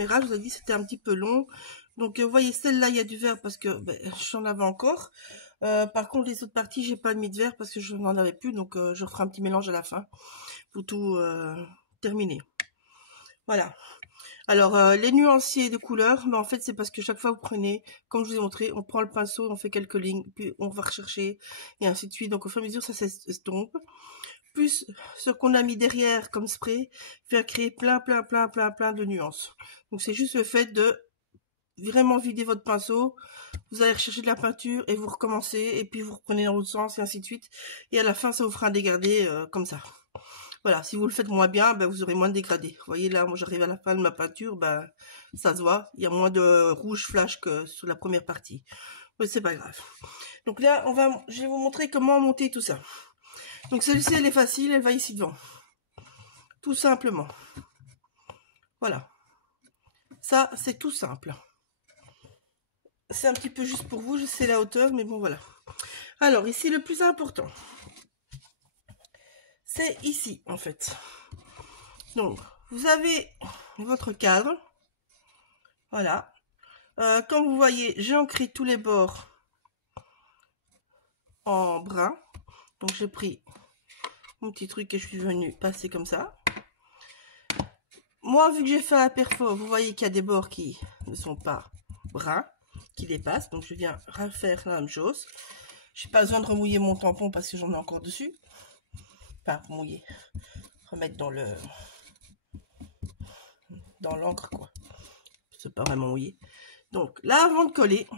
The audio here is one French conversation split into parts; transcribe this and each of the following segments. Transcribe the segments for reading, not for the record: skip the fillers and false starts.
caméra, je vous ai dit c'était un petit peu long. Donc vous voyez, celle-là, il y a du vert parce que j'en avais encore. Par contre, les autres parties, j'ai pas mis de vert parce que je n'en avais plus. Donc je referai un petit mélange à la fin pour tout terminer. Voilà. Alors, les nuanciers de couleurs, mais en fait, c'est parce que chaque fois, vous prenez, comme je vous ai montré, on prend le pinceau, on fait quelques lignes, puis on va rechercher, et ainsi de suite. Donc, au fur et à mesure, ça s'estompe. Plus ce qu'on a mis derrière comme spray, faire créer plein de nuances. Donc, c'est juste le fait de vraiment vider votre pinceau. Vous allez rechercher de la peinture, et vous recommencez, et puis vous reprenez dans l'autre sens, et ainsi de suite. Et à la fin, ça vous fera un dégradé comme ça. Voilà, si vous le faites moins bien, vous aurez moins de dégradé. Vous voyez là, moi j'arrive à la fin de ma peinture, ça se voit. Il y a moins de rouge flash que sur la première partie. Mais c'est pas grave. Donc là, je vais vous montrer comment monter tout ça. Donc celle-ci, elle est facile, elle va ici devant. Tout simplement. Voilà. Ça, c'est tout simple. C'est un petit peu juste pour vous, je sais la hauteur, mais bon voilà. Alors ici, le plus important, c'est ici en fait. Donc, vous avez votre cadre. Voilà. Comme vous voyez, j'ai ancré tous les bords en brun. Donc, j'ai pris mon petit truc et je suis venue passer comme ça. Moi, vu que j'ai fait un perfo, vous voyez qu'il y a des bords qui ne sont pas bruns, qui dépassent. Donc, je viens refaire la même chose. J'ai pas besoin de remouiller mon tampon parce que j'en ai encore dessus. Enfin, remouiller. Remettre dans l'encre, quoi. C'est pas vraiment mouillé. Donc, là, avant de coller,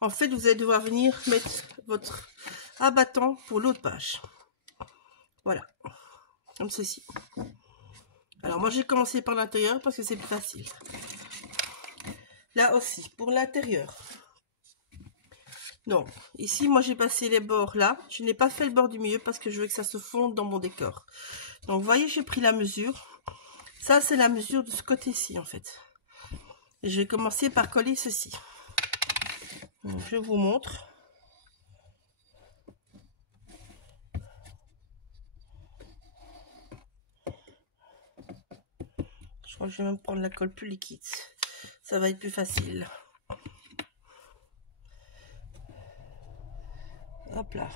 en fait, vous allez devoir venir mettre votre abattant pour l'autre page. Voilà. Comme ceci. Alors, moi, j'ai commencé par l'intérieur parce que c'est plus facile. Là aussi, pour l'intérieur. Donc, ici, moi, j'ai passé les bords là. Je n'ai pas fait le bord du milieu parce que je veux que ça se fonde dans mon décor. Donc, vous voyez, j'ai pris la mesure. Ça, c'est la mesure de ce côté-ci, en fait. Et je vais commencer par coller ceci. Donc, je vous montre. Je crois que je vais même prendre la colle plus liquide. Ça va être plus facile. Hop là.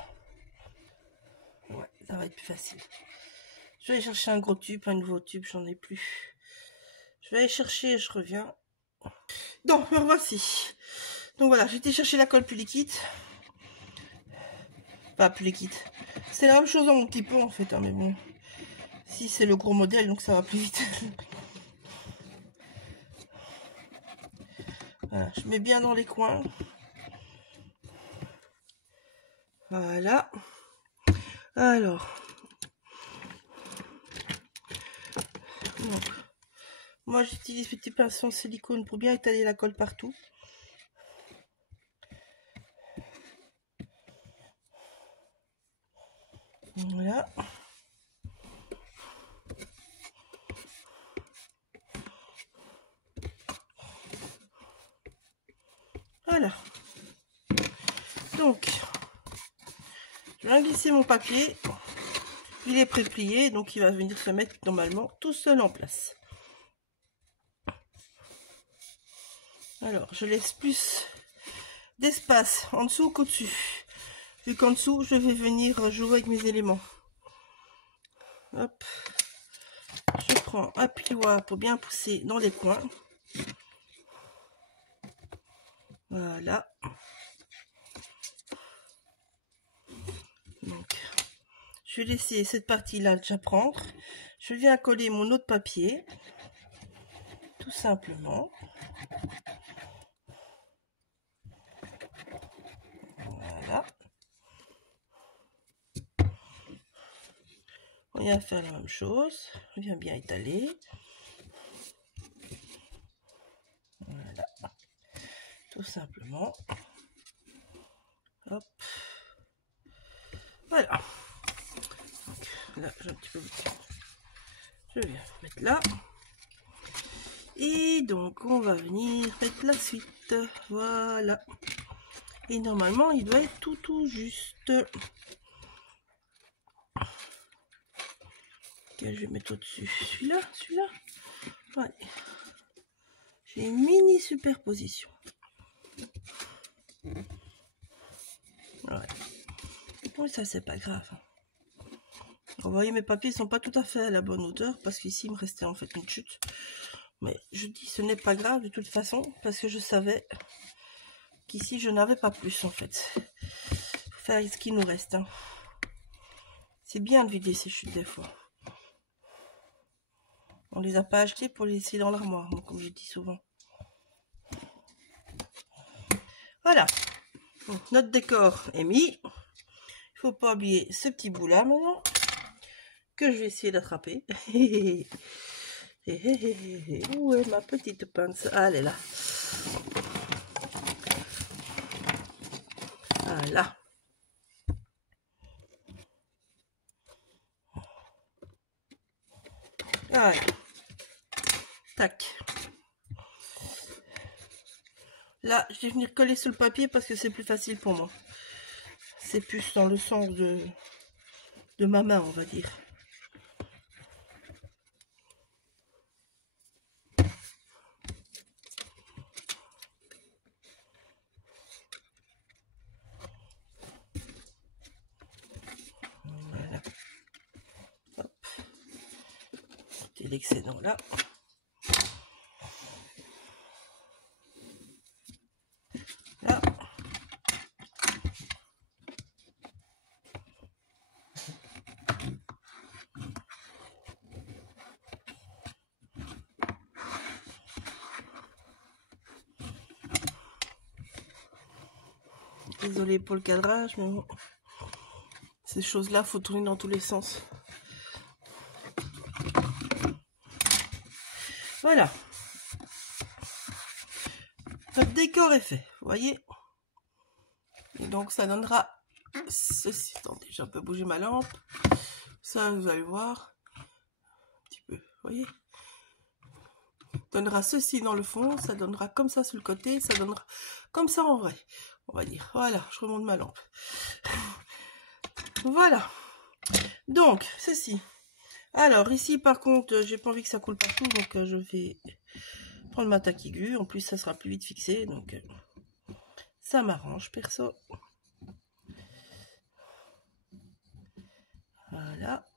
Ouais, ça va être plus facile. Je vais aller chercher un gros tube, un nouveau tube, j'en ai plus. Je vais aller chercher et je reviens. Donc, me revoici. Donc voilà, j'ai été chercher la colle plus liquide. Pas plus liquide. C'est la même chose un petit peu en fait, hein, mais bon. Si c'est le gros modèle, donc ça va plus vite. Voilà, je mets bien dans les coins. Voilà. Alors. Donc, moi j'utilise petit pinceau en silicone pour bien étaler la colle partout. Voilà. Voilà. Donc, je viens glisser mon papier. Il est pré-plié, donc il va venir se mettre normalement tout seul en place. Alors, je laisse plus d'espace en dessous qu'au-dessus. Vu qu'en dessous, je vais venir jouer avec mes éléments. Hop. Je prends un plioir pour bien pousser dans les coins. Voilà. Donc, je vais laisser cette partie-là déjà prendre. Je viens coller mon autre papier. Tout simplement. Voilà. On vient faire la même chose. On vient bien étaler. Voilà. Tout simplement. Hop. Voilà. Donc, là, j'ai un petit peu. Je viens mettre là. Et donc, on va venir mettre la suite. Voilà. Et normalement, il doit être tout juste. Quel je vais mettre au-dessus? Celui-là. Ouais. J'ai une mini superposition. Ouais. Oui, ça c'est pas grave. Vous voyez, mes papiers sont pas tout à fait à la bonne hauteur parce qu'ici il me restait en fait une chute. Mais je dis ce n'est pas grave de toute façon parce que je savais qu'ici je n'avais pas plus en fait. Faut faire ce qu'il nous reste. Hein. C'est bien de vider ces chutes des fois. On les a pas achetées pour les laisser dans l'armoire, comme je dis souvent. Voilà. Donc, notre décor est mis. Il faut pas oublier ce petit bout là maintenant que je vais essayer d'attraper. Où est ma petite pince? Ah, elle est là. Voilà. Voilà. Tac. Là, je vais venir coller sur le papier parce que c'est plus facile pour moi. C'est plus dans le sens de ma main, on va dire. Voilà. Hop. C'est l'excédent là. Là. Désolée pour le cadrage, mais bon. Ces choses-là, faut tourner dans tous les sens. Voilà. Notre décor est fait, vous voyez. Et donc ça donnera ceci. Attendez, j'ai un peu bougé ma lampe. Ça, vous allez voir. Un petit peu, vous voyez. Donnera ceci dans le fond, ça donnera comme ça sur le côté, ça donnera comme ça en vrai. On va dire, voilà, je remonte ma lampe. Voilà. Donc, ceci. Alors, ici, par contre, j'ai pas envie que ça coule partout, donc je vais prendre ma taque aiguë. En plus, ça sera plus vite fixé, donc ça m'arrange, perso. Voilà.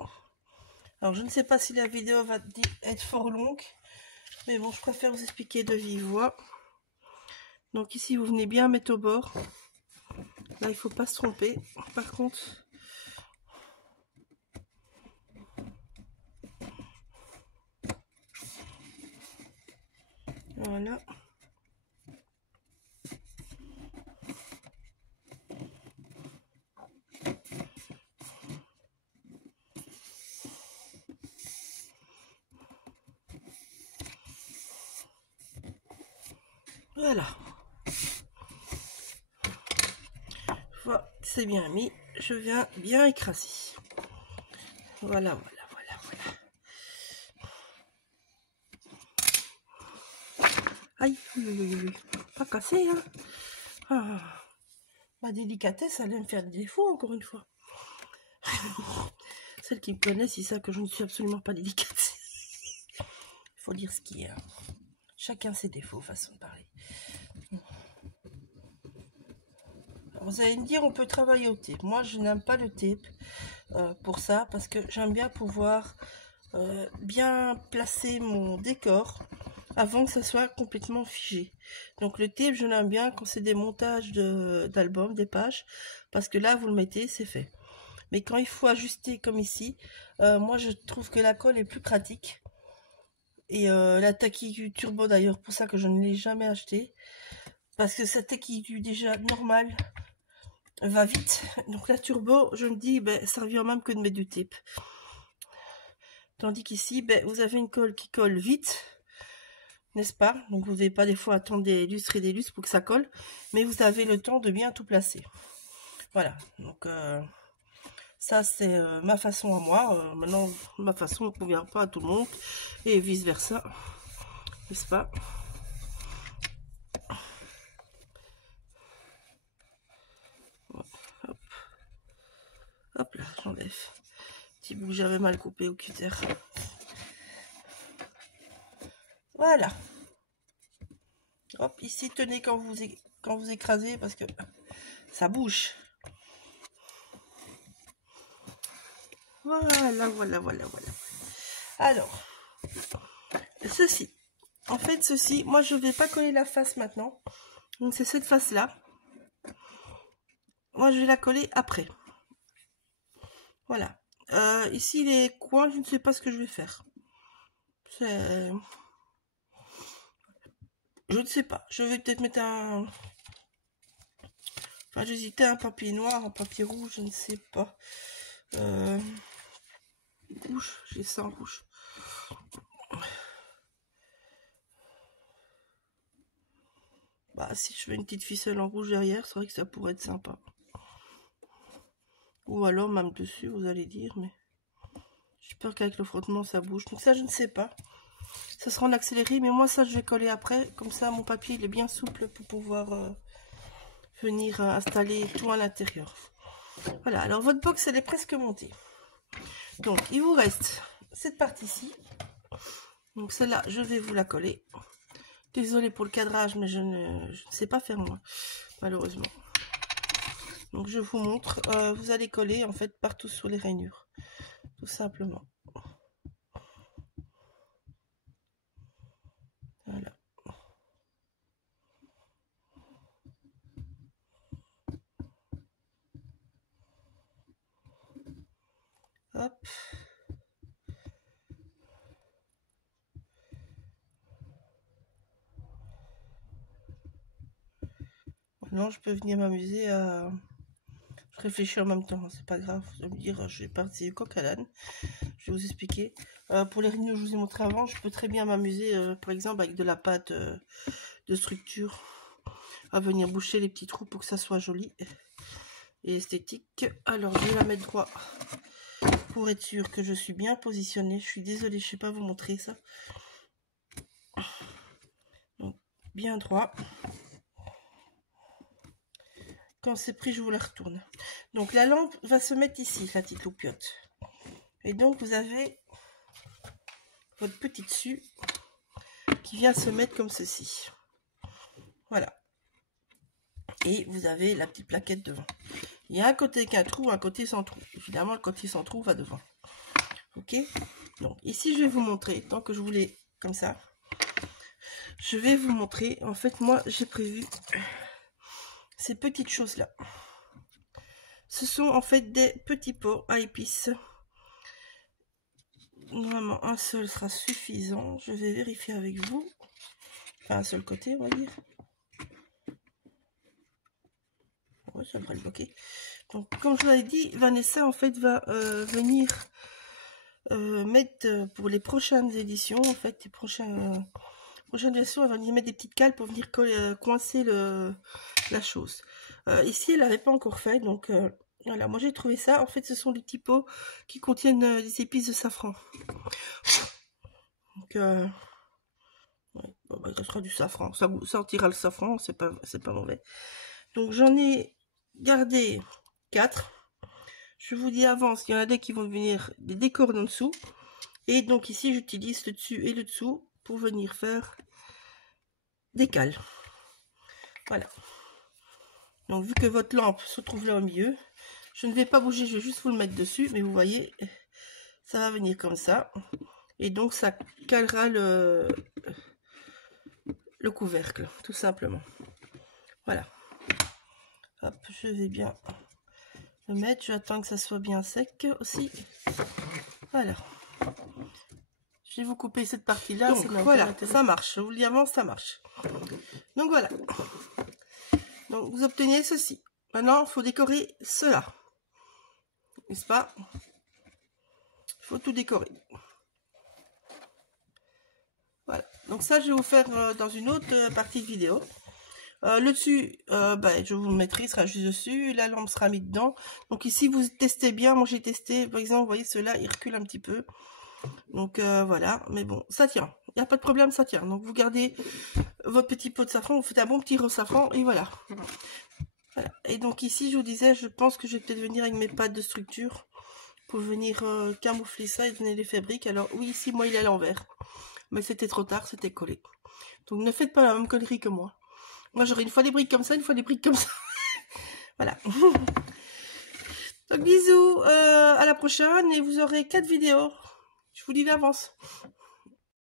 Alors, je ne sais pas si la vidéo va être fort longue, mais bon, je préfère vous expliquer de vive voix. Donc ici, vous venez bien mettre au bord. Là, il faut pas se tromper. Par contre, voilà. Voilà. Voilà, c'est bien mis. Je viens bien écraser. Voilà, voilà, voilà, voilà. Aïe, pas cassé, hein. Ah, ma délicatesse, elle aime faire des défauts, encore une fois. Celles qui me connaissent, c'est ça que je ne suis absolument pas délicate. Il faut dire ce qui est. Hein. Chacun ses défauts, façon de parler. Alors, vous allez me dire, on peut travailler au tape. Moi, je n'aime pas le tape pour ça, parce que j'aime bien pouvoir bien placer mon décor avant que ça soit complètement figé. Donc le tape, je l'aime bien quand c'est des montages d'albums, des pages, parce que là, vous le mettez, c'est fait. Mais quand il faut ajuster comme ici, moi je trouve que la colle est plus pratique. Et la taque aiguë turbo d'ailleurs, pour ça que je ne l'ai jamais acheté. Parce que cette taque aiguë déjà normale va vite. Donc la turbo, je me dis, ben, ça revient même que de mettre du tape. Tandis qu'ici, ben, vous avez une colle qui colle vite. N'est-ce pas? Donc vous n'avez pas des fois attendre des lustres et des lustres pour que ça colle. Mais vous avez le temps de bien tout placer. Voilà. Donc... ça, c'est ma façon à moi. Maintenant, ma façon ne convient pas à tout le monde. Et vice-versa. N'est-ce pas? Hop. Hop là, j'enlève. Petit bout que j'avais mal coupé au cutter. Voilà. Hop, ici, tenez quand vous écrasez, parce que ça bouge. Voilà, voilà, voilà, voilà. Alors, ceci. En fait, ceci, moi, je vais pas coller la face maintenant. Donc, c'est cette face-là. Moi, je vais la coller après. Voilà. Ici, les coins, je ne sais pas ce que je vais faire. Je ne sais pas. Je vais peut-être mettre un... Enfin, j'hésitais un papier noir, un papier rouge, je ne sais pas. Rouge, j'ai ça en rouge. Bah, si je fais une petite ficelle en rouge derrière, c'est vrai que ça pourrait être sympa. Ou alors même dessus, vous allez dire, mais j'ai peur qu'avec le frottement ça bouge. Donc ça, je ne sais pas. Ça sera en accéléré, mais moi ça je vais coller après. Comme ça, mon papier il est bien souple pour pouvoir venir installer tout à l'intérieur. Voilà, alors votre box elle est presque montée. Donc il vous reste cette partie-ci. Donc celle-là, je vais vous la coller. Désolée pour le cadrage, mais je ne sais pas faire moi, malheureusement. Donc je vous montre, vous allez coller en fait partout sur les rainures, tout simplement. Voilà. Hop. Maintenant je peux venir m'amuser à... Je réfléchis en même temps, c'est pas grave. Vous allez me dire, je vais partir du coq à l'âne. Je vais vous expliquer. Pour les rainures, je vous ai montré avant, je peux très bien m'amuser, par exemple, avec de la pâte de structure, à venir boucher les petits trous pour que ça soit joli et esthétique. Alors, je vais la mettre droit pour être sûr que je suis bien positionnée. Je suis désolée, je ne sais pas vous montrer ça. Donc, bien droit. Quand c'est pris, je vous la retourne. Donc, la lampe va se mettre ici, la petite loupiote. Et donc, vous avez votre petit dessus qui vient se mettre comme ceci. Voilà. Et vous avez la petite plaquette devant. Il y a un côté qu'un trou, un côté sans trou. Évidemment, le côté sans trou va devant. Ok. Donc, ici, je vais vous montrer, tant que je voulais comme ça, je vais vous montrer. En fait, moi, j'ai prévu ces petites choses-là. Ce sont en fait des petits pots à épices. Normalement, un seul sera suffisant. Je vais vérifier avec vous. Enfin, un seul côté, on va dire. Ouais, ça devrait le bloquer. Donc, comme je vous l'ai dit, Vanessa, en fait, va venir mettre pour les prochaines éditions, en fait, les prochaines versions, elle va venir mettre des petites cales pour venir coincer la chose. Ici, elle n'avait pas encore fait, donc voilà, moi j'ai trouvé ça. En fait, ce sont des petits pots qui contiennent des épices de safran. Donc, ouais, bon, bah, ça sera du safran, ça sortira le safran, c'est pas mauvais. Donc, j'en ai gardé 4. Je vous dis avance, il y en a des qui vont venir des décors en dessous. Et donc ici, j'utilise le dessus et le dessous pour venir faire des cales. Voilà. Donc vu que votre lampe se trouve là au milieu, je ne vais pas bouger, je vais juste vous le mettre dessus. Mais vous voyez, ça va venir comme ça. Et donc ça calera le couvercle, tout simplement. Voilà. Hop, je vais bien le mettre. J'attends que ça soit bien sec aussi. Voilà. Je vais vous couper cette partie-là. Donc voilà, ça marche. Je vous le dis avant, ça marche. Donc voilà. Donc vous obtenez ceci. Maintenant, il faut décorer cela. N'est-ce pas? Il faut tout décorer. Voilà. Donc ça, je vais vous faire dans une autre partie de vidéo. Le dessus, je vous le mettrai, il sera juste dessus. La lampe sera mise dedans. Donc ici, vous testez bien. Moi, j'ai testé. Par exemple, vous voyez, ceux-là, ils reculent un petit peu. Donc voilà. Mais bon, ça tient. Il n'y a pas de problème, ça tient. Donc vous gardez votre petit pot de safran. Vous faites un bon petit safran. Et voilà. Voilà. Et donc ici, je vous disais, je pense que je vais peut-être venir avec mes pâtes de structure pour venir camoufler ça et donner les fabriques. Alors oui, ici, moi, il est à l'envers. Mais c'était trop tard, c'était collé. Donc ne faites pas la même connerie que moi. Moi j'aurai une fois des briques comme ça, une fois des briques comme ça. Voilà. Donc bisous, à la prochaine et vous aurez 4 vidéos. Je vous dis d'avance.